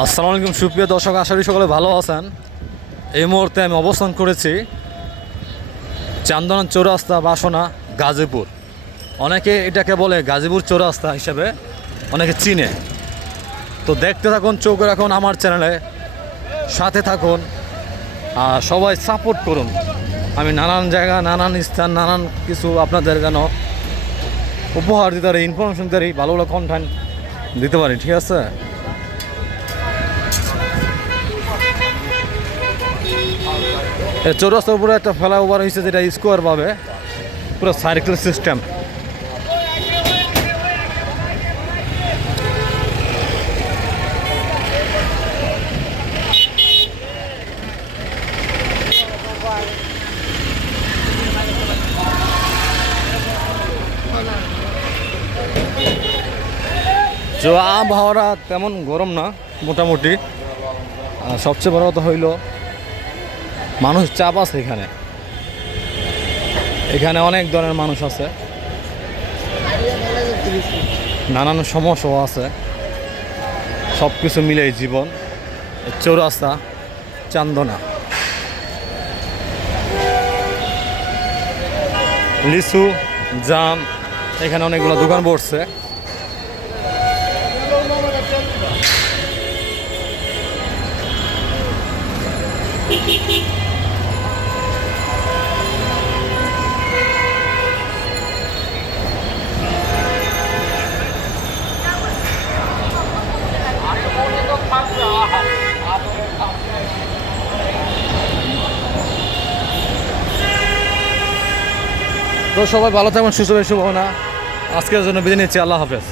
আসসালামু আলাইকুম, সুপ্রিয় দর্শক, আশা করি সকলে ভালো আছেন। এই মুহূর্তে আমি অবস্থান করেছি চান্দনা চৌরাস্তা বাসনা গাজীপুর। অনেকে এটাকে বলে গাজীপুর চৌরাস্তা হিসেবে, অনেকে চিনে। তো দেখতে থাকুন, চোখ রাখুন আমার চ্যানেলে, সাথে থাকুন, আর সবাই সাপোর্ট করুন। আমি নানান জায়গা, নানান স্থান, নানান কিছু আপনাদের যেন উপহার দিতে পারি ইনফরমেশন দিতে পারি, ভালো ভালো কন্টেন্ট দিতে পারি, ঠিক আছে? চৌরাস্তার উপরে একটা ফেলা ওভার হয়েছে যেটা স্কোয়ার পাবে পুরো সার্কেল সিস্টেম আবহাওয়াটা তেমন গরম না, মোটামুটি। সবচেয়ে বড় কথা হইল মানুষ চাপ আছে এখানে। এখানে অনেক ধরনের মানুষ আছে। নানান সমস্যাও আছে। সব কিছু মিলে জীবন। চৌরাস্তা, চান্দনা। লিচু, জাম, এখানে অনেকগুলো দোকান বসছে। তো সবাই ভালো থাকবেন সুস্থ শুভ না আজকের জন্য বিদায় নিচ্ছি আল্লাহ হাফেজ।